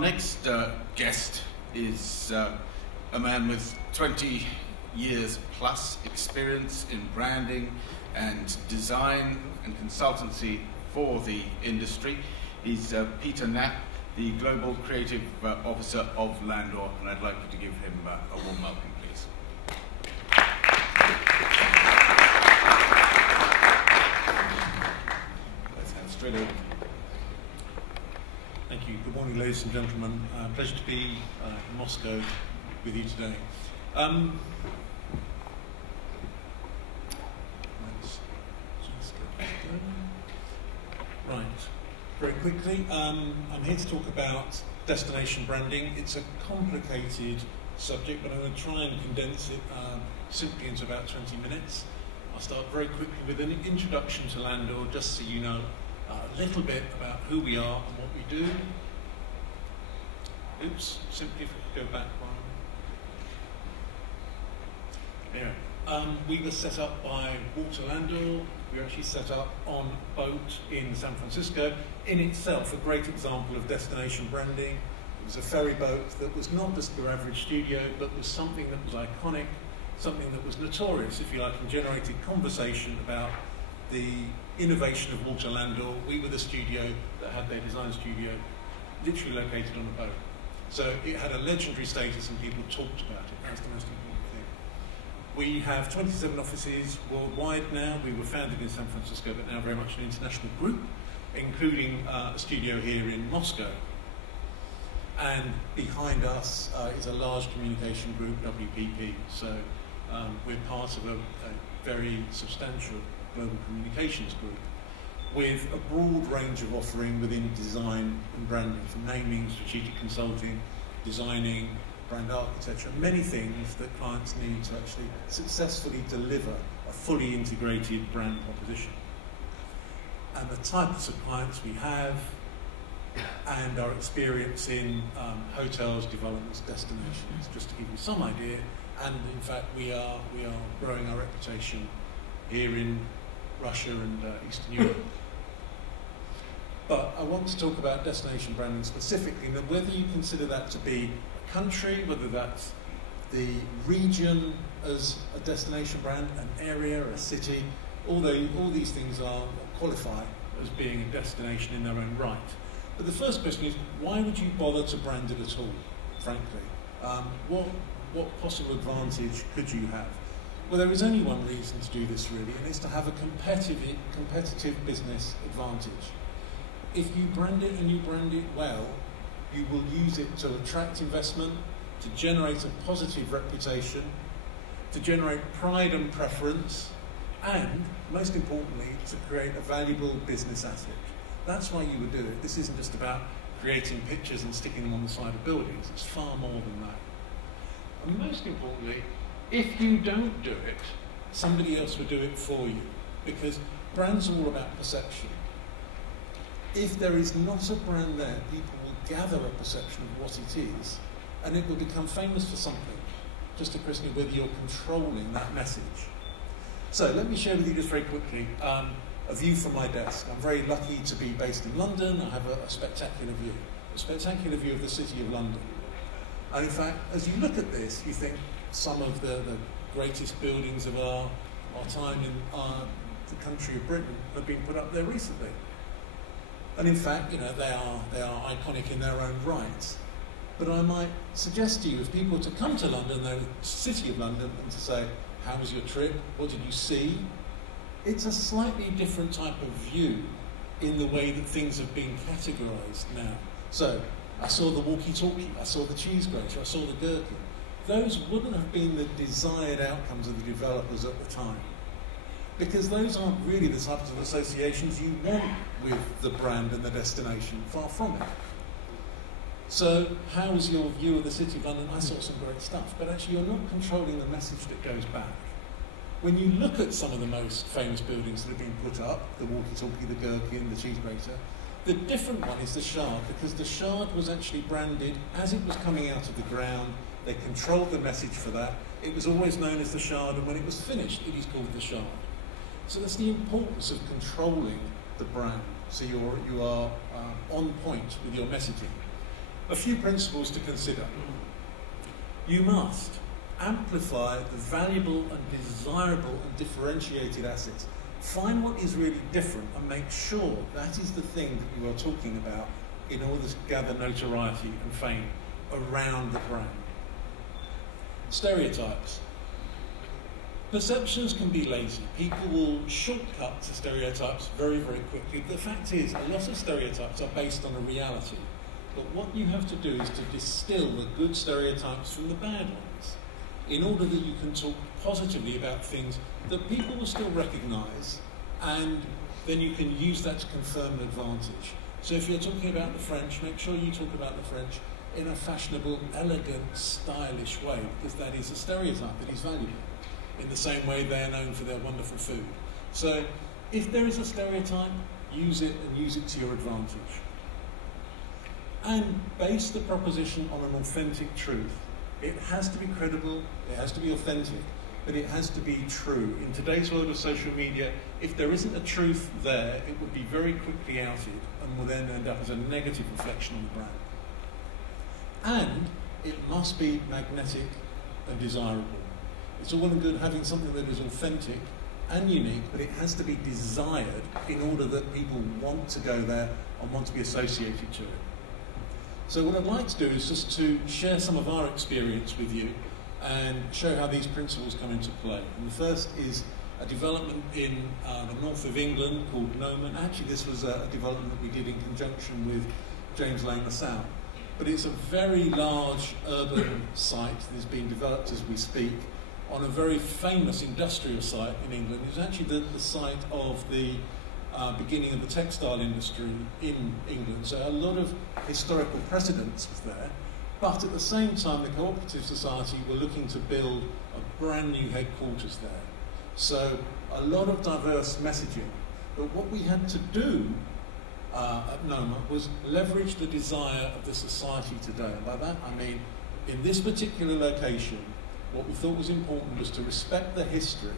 next guest is a man with 20 years plus experience in branding and design and consultancy for the industry. He's Peter Knapp, the Global Creative Officer of Landor, and I'd like you to give him a warm welcome, please. Let's hand straight over. Thank you. Good morning, ladies and gentlemen. Pleasure to be in Moscow with you today. Let's just get this going. Right. Very quickly, I'm here to talk about destination branding. It's a complicated subject, but I'm going to try and condense it simply into about 20 minutes. I'll start very quickly with an introduction to Landor, just so you know a little bit about who we are and what we do. Oops, simply if we could go back one. There. We were set up by Walter Landor. We were actually set up on a boat in San Francisco. In itself, a great example of destination branding. It was a ferry boat that was not just your average studio, but was something that was iconic, something that was notorious, if you like, and generated conversation about the innovation of Walter Landor. We were the studio that had their design studio literally located on a boat. So it had a legendary status and people talked about it. That's the most important thing. We have 27 offices worldwide now. We were founded in San Francisco, but now very much an international group, including a studio here in Moscow. And behind us is a large communication group, WPP. So we're part of a very substantial global communications group with a broad range of offering within design and branding, from naming, strategic consulting, designing, brand architecture, many things that clients need to actually successfully deliver a fully integrated brand proposition. And the types of clients we have and our experience in hotels, developments, destinations, just to give you some idea. And in fact, we are growing our reputation here in Russia and Eastern Europe. But I want to talk about destination branding specifically, and whether you consider that to be a country, whether that's the region as a destination brand, an area, a city, all these things qualify as being a destination in their own right. But the first question is, why would you bother to brand it at all, frankly? What possible advantage could you have? Well, there is only one reason to do this, really, and it's to have a competitive business advantage. If you brand it and you brand it well, you will use it to attract investment, to generate a positive reputation, to generate pride and preference, and, most importantly, to create a valuable business asset. That's why you would do it. This isn't just about creating pictures and sticking them on the side of buildings. It's far more than that. And most importantly, if you don't do it, somebody else will do it for you, because brand's all about perception. If there is not a brand there, people will gather a perception of what it is, and it will become famous for something. Just a question of whether you're controlling that message. So let me share with you just very quickly a view from my desk. I'm very lucky to be based in London. I have a spectacular view of the city of London. And in fact, as you look at this, you think some of the greatest buildings of our time in the country of Britain have been put up there recently. And in fact, they are iconic in their own right. But I might suggest to you, if people were to come to London, the city of London, and to say, how was your trip? What did you see? It's a slightly different type of view in the way that things have been categorised now. So, I saw the walkie-talkie, I saw the cheese grater, I saw the gherkin. Those wouldn't have been the desired outcomes of the developers at the time, because those aren't really the types of associations you want with the brand and the destination, far from it. So how was your view of the City of London? I saw some great stuff, but actually you're not controlling the message that goes back. When you look at some of the most famous buildings that have been put up, the walkie-talkie, the gherkin, the cheese grater, the different one is the Shard, because the Shard was actually branded as it was coming out of the ground. They controlled the message for that. It was always known as the Shard, and when it was finished, it is called the Shard. So that's the importance of controlling the brand, so you are on point with your messaging. a few principles to consider. You must amplify the valuable and desirable and differentiated assets. Find what is really different and make sure that is the thing that you are talking about in order to gather notoriety and fame around the brand. Stereotypes. Perceptions can be lazy. People will shortcut to stereotypes very, very quickly. The fact is, a lot of stereotypes are based on a reality. But what you have to do is to distill the good stereotypes from the bad ones in order that you can talk positively about things that people will still recognise, and then you can use that to confirm an advantage. So if you're talking about the French, make sure you talk about the French in a fashionable, elegant, stylish way, because that is a stereotype that is valuable. In the same way they are known for their wonderful food. So if there is a stereotype, use it and use it to your advantage. And base the proposition on an authentic truth. It has to be credible, it has to be authentic, but it has to be true. In today's world of social media, if there isn't a truth there, it would be very quickly outed and will then end up as a negative reflection on the brand. And it must be magnetic and desirable. It's all well and good having something that is authentic and unique, but it has to be desired in order that people want to go there and want to be associated to it. So what I'd like to do is just to share some of our experience with you and show how these principles come into play. And the first is a development in the north of England called Nome. Actually, this was a development that we did in conjunction with James Lane LaSalle. But it's a very large urban site that is being developed as we speak on a very famous industrial site in England. It was actually the site of the beginning of the textile industry in England. So a lot of historical precedence was there. But at the same time, the Cooperative Society were looking to build a brand new headquarters there. So a lot of diverse messaging. But what we had to do at Nome was leverage the desire of the society today. And by that I mean, in this particular location, what we thought was important was to respect the history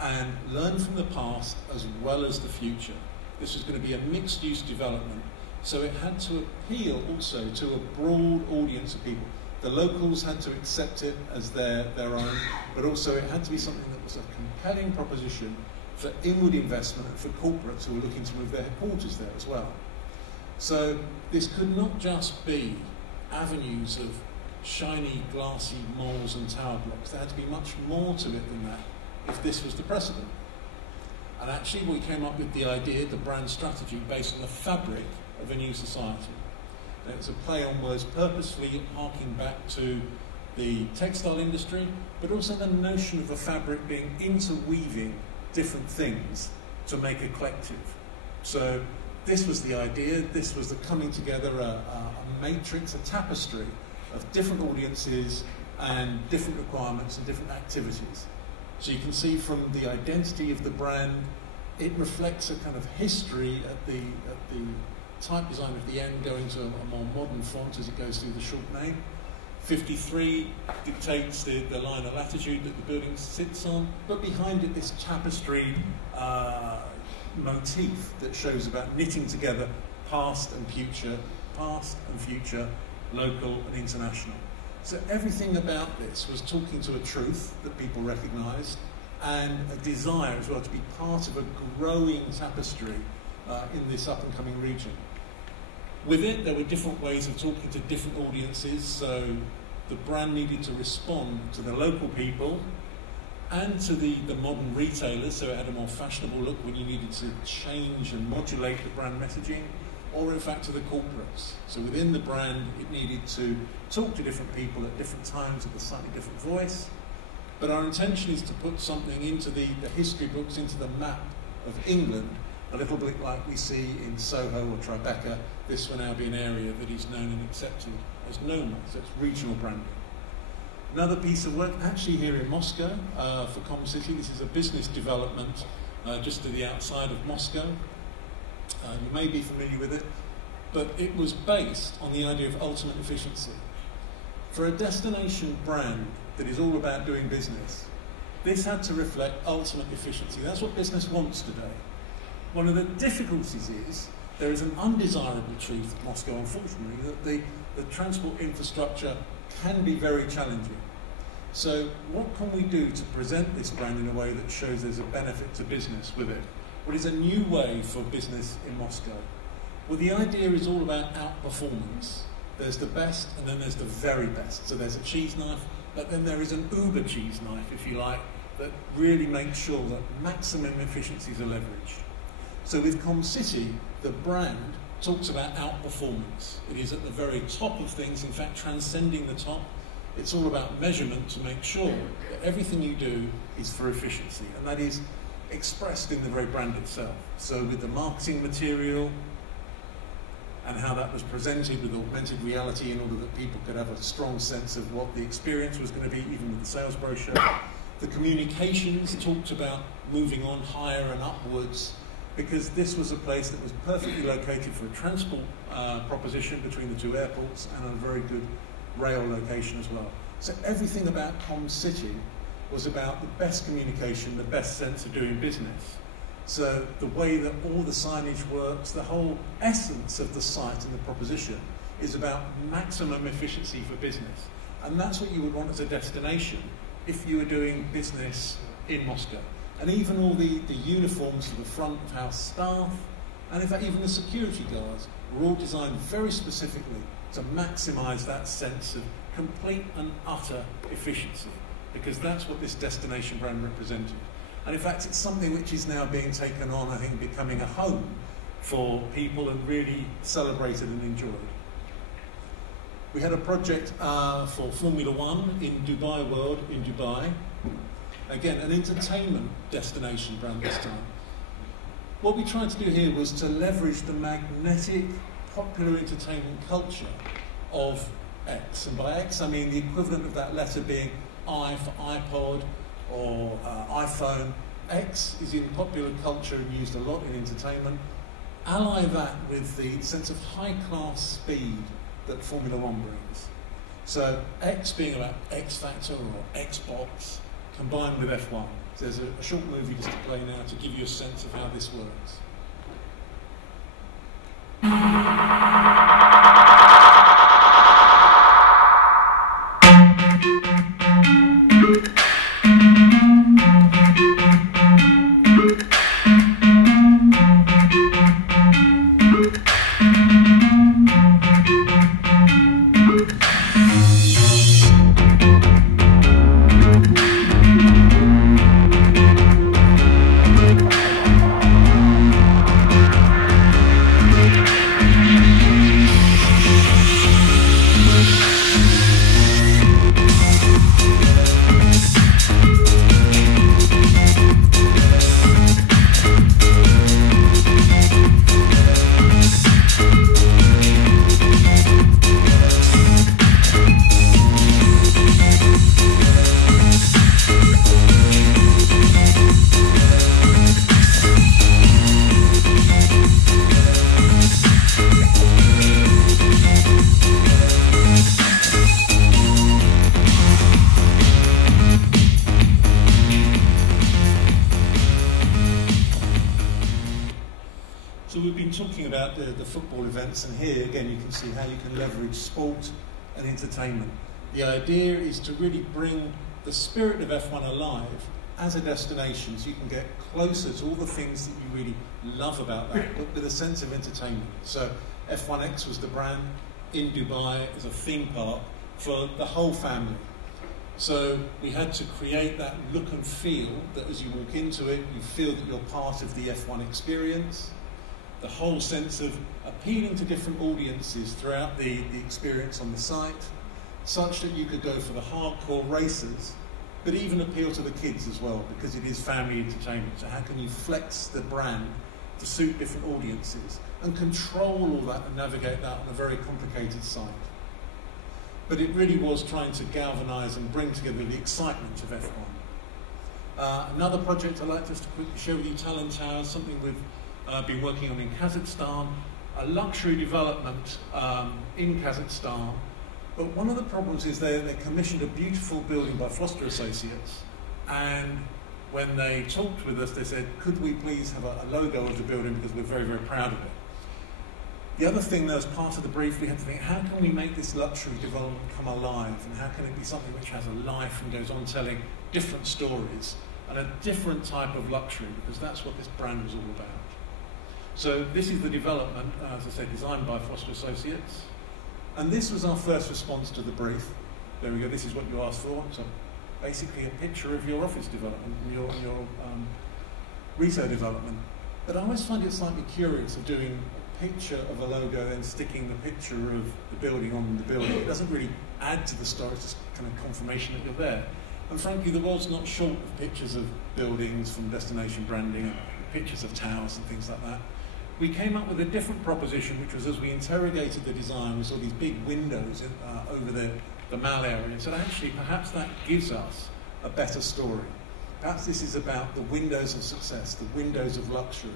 and learn from the past as well as the future. This was going to be a mixed-use development, so it had to appeal also to a broad audience of people. The locals had to accept it as their own, but also it had to be something that was a compelling proposition for inward investment and for corporates who were looking to move their headquarters there as well. So this could not just be avenues of shiny, glassy malls and tower blocks. There had to be much more to it than that if this was the precedent. And actually we came up with the idea, the brand strategy, based on the fabric of a new society. And it's a play on words, purposefully harking back to the textile industry, but also the notion of a fabric being interweaving different things to make a collective. So this was the idea, this was the coming together, a matrix, a tapestry of different audiences and different requirements and different activities. So you can see from the identity of the brand, it reflects a kind of history at the type design of the end, going to a more modern font as it goes through the short name. 53 dictates the line of latitude that the building sits on, but behind it this tapestry motif that shows about knitting together past and future, local and international. So everything about this was talking to a truth that people recognised and a desire as well to be part of a growing tapestry in this up-and-coming region. With it, there were different ways of talking to different audiences, so the brand needed to respond to the local people and to the modern retailers, so it had a more fashionable look when you needed to change and modulate the brand messaging, or in fact to the corporates. So within the brand, it needed to talk to different people at different times with a slightly different voice. But our intention is to put something into the history books, into the map of England, a little bit like we see in Soho or Tribeca. This will now be an area that is known and accepted as Nome, so it's regional branding. Another piece of work, actually here in Moscow, for Com City. This is a business development just to the outside of Moscow. You may be familiar with it, but it was based on the idea of ultimate efficiency. For a destination brand that is all about doing business, this had to reflect ultimate efficiency. That's what business wants today. One of the difficulties is there is an undesirable truth at Moscow, unfortunately, that the transport infrastructure can be very challenging. So what can we do to present this brand in a way that shows there's a benefit to business with it? What is a new way for business in Moscow? Well, the idea is all about outperformance. There's the best and then there's the very best. So there's a cheese knife, but then there is an uber cheese knife, if you like, that really makes sure that maximum efficiencies are leveraged. So with ComCity, the brand talks about outperformance. It is at the very top of things, in fact transcending the top. It's all about measurement to make sure that everything you do is for efficiency, and that is expressed in the very brand itself. So with the marketing material and how that was presented with augmented reality in order that people could have a strong sense of what the experience was going to be, even with the sales brochure. The communications talked about moving on higher and upwards, because this was a place that was perfectly located for a transport proposition between the two airports and a very good rail location as well. So everything about ComCity was about the best communication, the best sense of doing business. So the way that all the signage works, the whole essence of the site and the proposition is about maximum efficiency for business. And that's what you would want as a destination if you were doing business in Moscow. And even all the uniforms for the front of house staff, and in fact even the security guards, were all designed very specifically to maximise that sense of complete and utter efficiency, because that's what this destination brand represented. And in fact, it's something which is now being taken on, I think, becoming a home for people and really celebrated and enjoyed. We had a project for Formula One in Dubai World in Dubai. Again, an entertainment destination brand this time. What we tried to do here was to leverage the magnetic, popular entertainment culture of X. And by X, I mean the equivalent of that letter being I for iPod or iPhone. X is in popular culture and used a lot in entertainment. Ally that with the sense of high-class speed that Formula One brings. So X being about X Factor or Xbox, combined with F1. So there's a short movie just to play now to give you a sense of how this works. The football events, and here again you can see how you can leverage sport and entertainment. The idea is to really bring the spirit of F1 alive as a destination, so you can get closer to all the things that you really love about that, but with a sense of entertainment. So F1X was the brand in Dubai as a theme park for the whole family. So we had to create that look and feel that as you walk into it, you feel that you're part of the F1 experience. The whole sense of appealing to different audiences throughout the experience on the site, such that you could go for the hardcore racers, but even appeal to the kids as well, because it is family entertainment. So how can you flex the brand to suit different audiences and control all that and navigate that on a very complicated site? But it really was trying to galvanise and bring together the excitement of F1. Another project I'd like just to quickly share with you, Talon Towers, something we've been working on in Kazakhstan, a luxury development in Kazakhstan. But one of the problems is they commissioned a beautiful building by Foster Associates, and when they talked with us, they said, could we please have a logo of the building, because we're very, very proud of it. The other thing that was part of the brief, we had to think, how can we make this luxury development come alive, and how can it be something which has a life and goes on telling different stories and a different type of luxury, because that's what this brand was all about. So this is the development, as I said, designed by Foster Associates. And this was our first response to the brief. There we go, this is what you asked for. So basically a picture of your office development, your retail development. But I always find it slightly curious of doing a picture of a logo and sticking the picture of the building on the building. It doesn't really add to the story, it's just kind of confirmation that you're there. And frankly, the world's not short of pictures of buildings from destination branding, and pictures of towers and things like that. We came up with a different proposition, which was, as we interrogated the design, we saw these big windows over the mall area, and said, actually, perhaps that gives us a better story. Perhaps this is about the windows of success, the windows of luxury,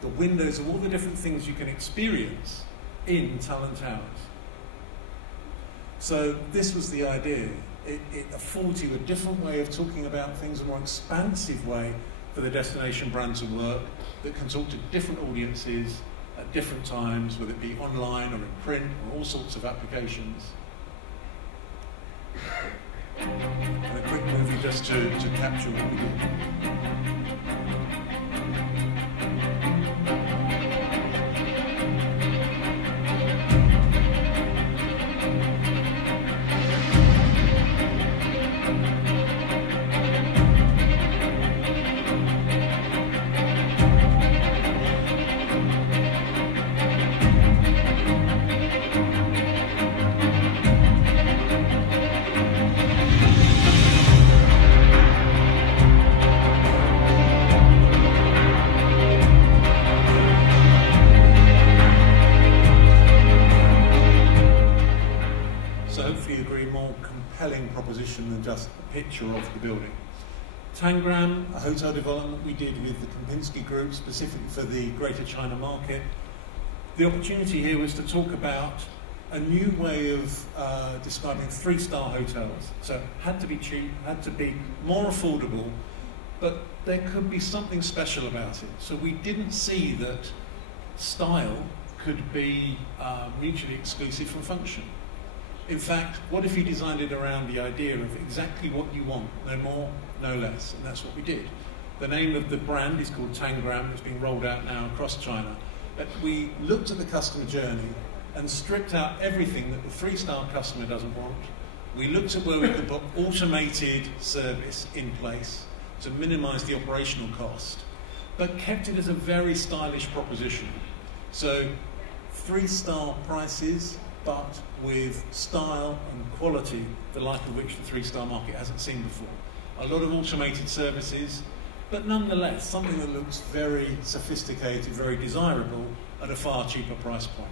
the windows of all the different things you can experience in Talent Towers. So this was the idea. It affords you a different way of talking about things, a more expansive way for the destination brand to work, that can talk to different audiences at different times, whether it be online or in print or all sorts of applications. And a quick movie just to capture what we did. Than just a picture of the building. Tangram, a hotel development we did with the Kempinski Group, specifically for the Greater China market. The opportunity here was to talk about a new way of describing 3-star hotels. So it had to be cheap, had to be more affordable, but there could be something special about it. So we didn't see that style could be mutually exclusive from function. In fact, what if you designed it around the idea of exactly what you want, no more, no less, and that's what we did. The name of the brand is called Tangram, it's being rolled out now across China. But we looked at the customer journey and stripped out everything that the 3-star customer doesn't want. We looked at where we could put automated service in place to minimise the operational cost, but kept it as a very stylish proposition. So 3-star prices, but with style and quality, the like of which the 3-star market hasn't seen before. A lot of automated services, but nonetheless, something that looks very sophisticated, very desirable, at a far cheaper price point.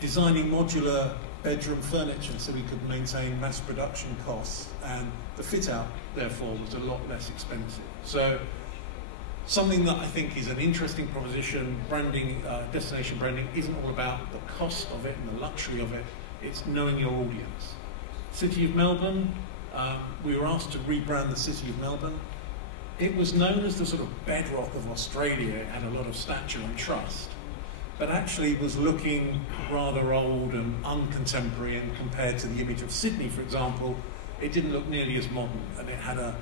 Designing modular bedroom furniture so we could maintain mass production costs, and the fit-out, therefore, was a lot less expensive. So, something that I think is an interesting proposition. Branding, destination branding, isn't all about the cost of it and the luxury of it. It's knowing your audience. City of Melbourne, we were asked to rebrand the City of Melbourne. It was known as the sort of bedrock of Australia. It had a lot of stature and trust, but actually was looking rather old and uncontemporary, and compared to the image of Sydney, for example, it didn't look nearly as modern, and it had an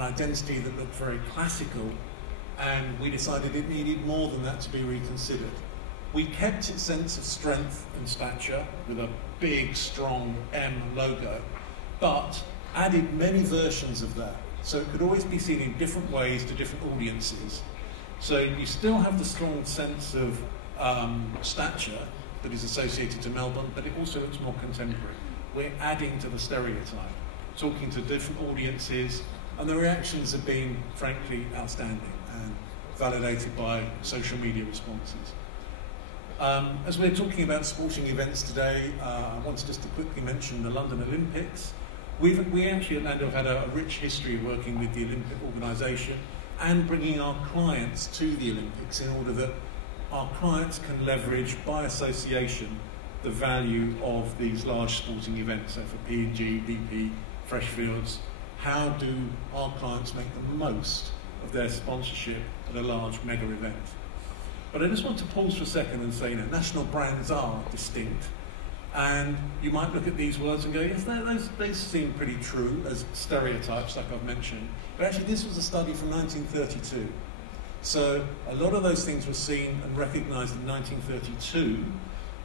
identity that looked very classical. And we decided it needed more than that to be reconsidered. We kept its sense of strength and stature with a big, strong M logo, but added many versions of that. So it could always be seen in different ways to different audiences. So you still have the strong sense of stature that is associated to Melbourne, but it also looks more contemporary. We're adding to the stereotype, talking to different audiences, and the reactions have been, frankly, outstanding and validated by social media responses. As we're talking about sporting events today, I wanted just to quickly mention the London Olympics. We actually at Landor have had a rich history of working with the Olympic organisation and bringing our clients to the Olympics in order that our clients can leverage, by association, the value of these large sporting events. So for P&G, BP, Freshfields, how do our clients make the most of their sponsorship at a large mega event? But I just want to pause for a second and say, national brands are distinct. And you might look at these words and go, yes, those seem pretty true as stereotypes, like I've mentioned. But actually, this was a study from 1932. So a lot of those things were seen and recognised in 1932.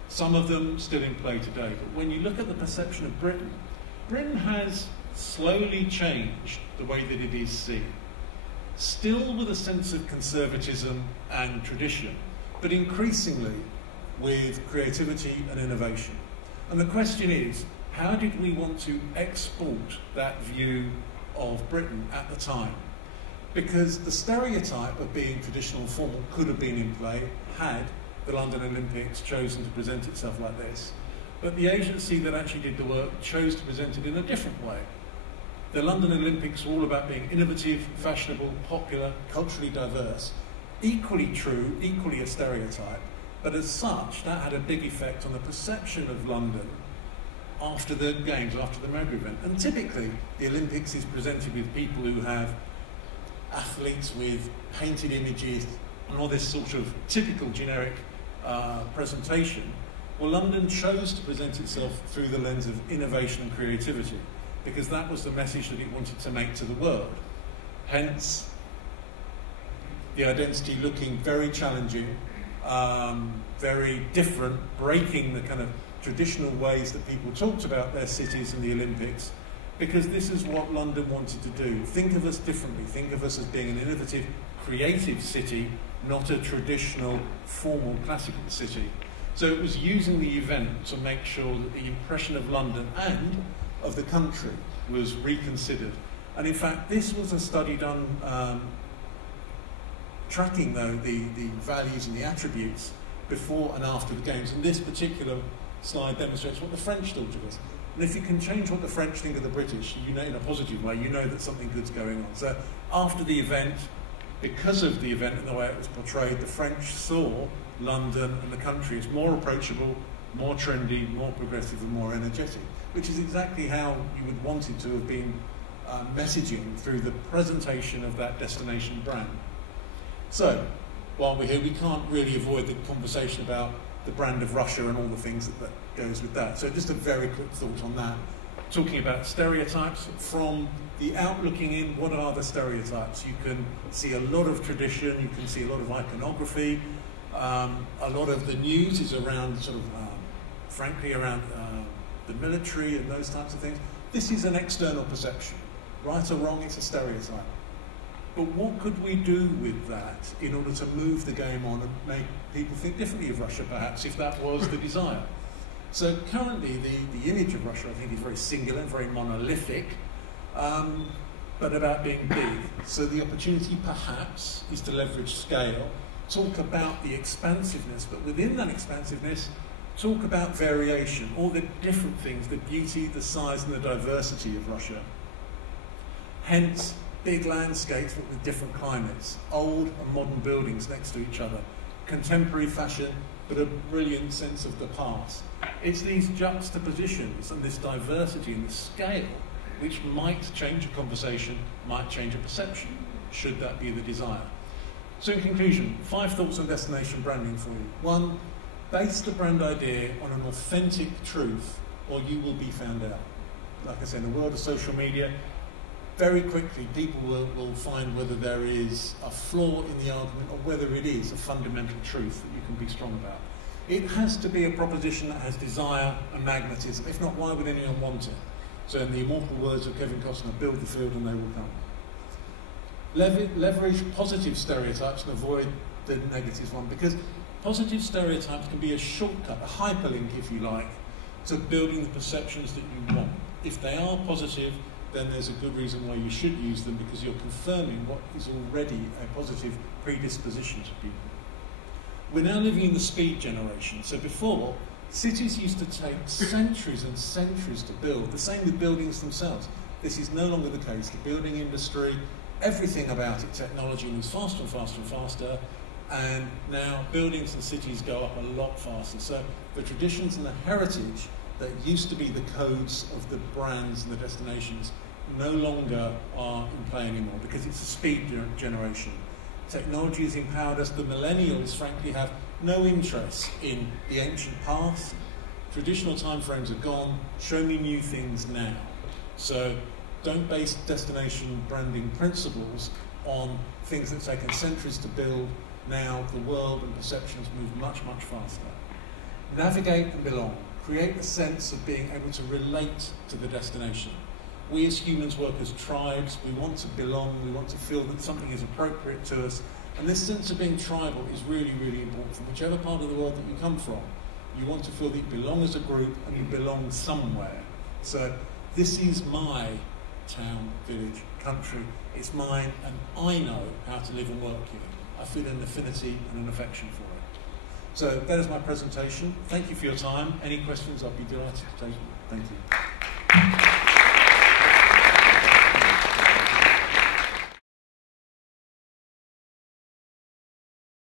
Some of them still in play today. But when you look at the perception of Britain, Britain has slowly changed the way that it is seen. Still with a sense of conservatism and tradition, but increasingly with creativity and innovation. And the question is, how did we want to export that view of Britain at the time? Because the stereotype of being traditional and formal could have been in play had the London Olympics chosen to present itself like this. But the agency that actually did the work chose to present it in a different way. The London Olympics were all about being innovative, fashionable, popular, culturally diverse, equally true, equally a stereotype, but as such, that had a big effect on the perception of London after the Games, after the mega event. And typically, the Olympics is presented with people who have athletes with painted images and all this sort of typical generic presentation. Well, London chose to present itself through the lens of innovation and creativity, because that was the message that it wanted to make to the world. Hence, the identity looking very challenging, very different, breaking the kind of traditional ways that people talked about their cities and the Olympics, because this is what London wanted to do. Think of us differently. Think of us as being an innovative, creative city, not a traditional, formal, classical city. So it was using the event to make sure that the impression of London and of the country was reconsidered. And in fact, this was a study done tracking, though, the values and the attributes before and after the Games. And this particular slide demonstrates what the French thought of us. And if you can change what the French think of the British, you know, in a positive way, you know that something good's going on. So after the event, because of the event and the way it was portrayed, the French saw London and the country as more approachable, more trendy, more progressive and more energetic, which is exactly how you would want it to have been messaging through the presentation of that destination brand. So, while we're here, we can't really avoid the conversation about the brand of Russia and all the things that goes with that. So just a very quick thought on that. Talking about stereotypes, from the outlooking in, what are the stereotypes? You can see a lot of tradition, you can see a lot of iconography, a lot of the news is around sort of, frankly, around the military and those types of things. This is an external perception. Right or wrong, it's a stereotype. But what could we do with that in order to move the game on and make people think differently of Russia, perhaps, if that was the desire? So currently, the image of Russia, I think, is very singular, very monolithic, but about being big. So the opportunity, perhaps, is to leverage scale, talk about the expansiveness, but within that expansiveness, talk about variation, all the different things, the beauty, the size, and the diversity of Russia. Hence, big landscapes but with different climates, old and modern buildings next to each other, contemporary fashion, but a brilliant sense of the past. It's these juxtapositions and this diversity and this scale which might change a conversation, might change a perception, should that be the desire. So in conclusion, 5 thoughts on destination branding for you. 1, base the brand idea on an authentic truth or you will be found out. Like I said, in the world of social media, very quickly people will find whether there is a flaw in the argument or whether it is a fundamental truth that you can be strong about. It has to be a proposition that has desire and magnetism. If not, why would anyone want it? So in the immortal words of Kevin Costner, build the field and they will come. Leverage positive stereotypes and avoid the negative one, because positive stereotypes can be a shortcut, a hyperlink, if you like, to building the perceptions that you want. If they are positive, then there's a good reason why you should use them, because you're confirming what is already a positive predisposition to people. We're now living in the speed generation. So before, cities used to take centuries and centuries to build. The same with buildings themselves. This is no longer the case. The building industry, everything about it, technology moves faster and faster and faster, and now buildings and cities go up a lot faster. So the traditions and the heritage that used to be the codes of the brands and the destinations no longer are in play anymore, because it's a speed generation. Technology has empowered us. The millennials, frankly, have no interest in the ancient past. Traditional timeframes are gone. Show me new things now. So don't base destination branding principles on things that have taken centuries to build. Now the world and perceptions move much, much faster. Navigate and belong. Create a sense of being able to relate to the destination. We as humans work as tribes. We want to belong. We want to feel that something is appropriate to us. And this sense of being tribal is really, really important. From whichever part of the world that you come from, you want to feel that you belong as a group and you belong somewhere. So this is my town, village, country. It's mine, and I know how to live and work here. I feel an affinity and an affection for it. So that is my presentation. Thank you for your time. Any questions, I'll be delighted to take them. Thank you.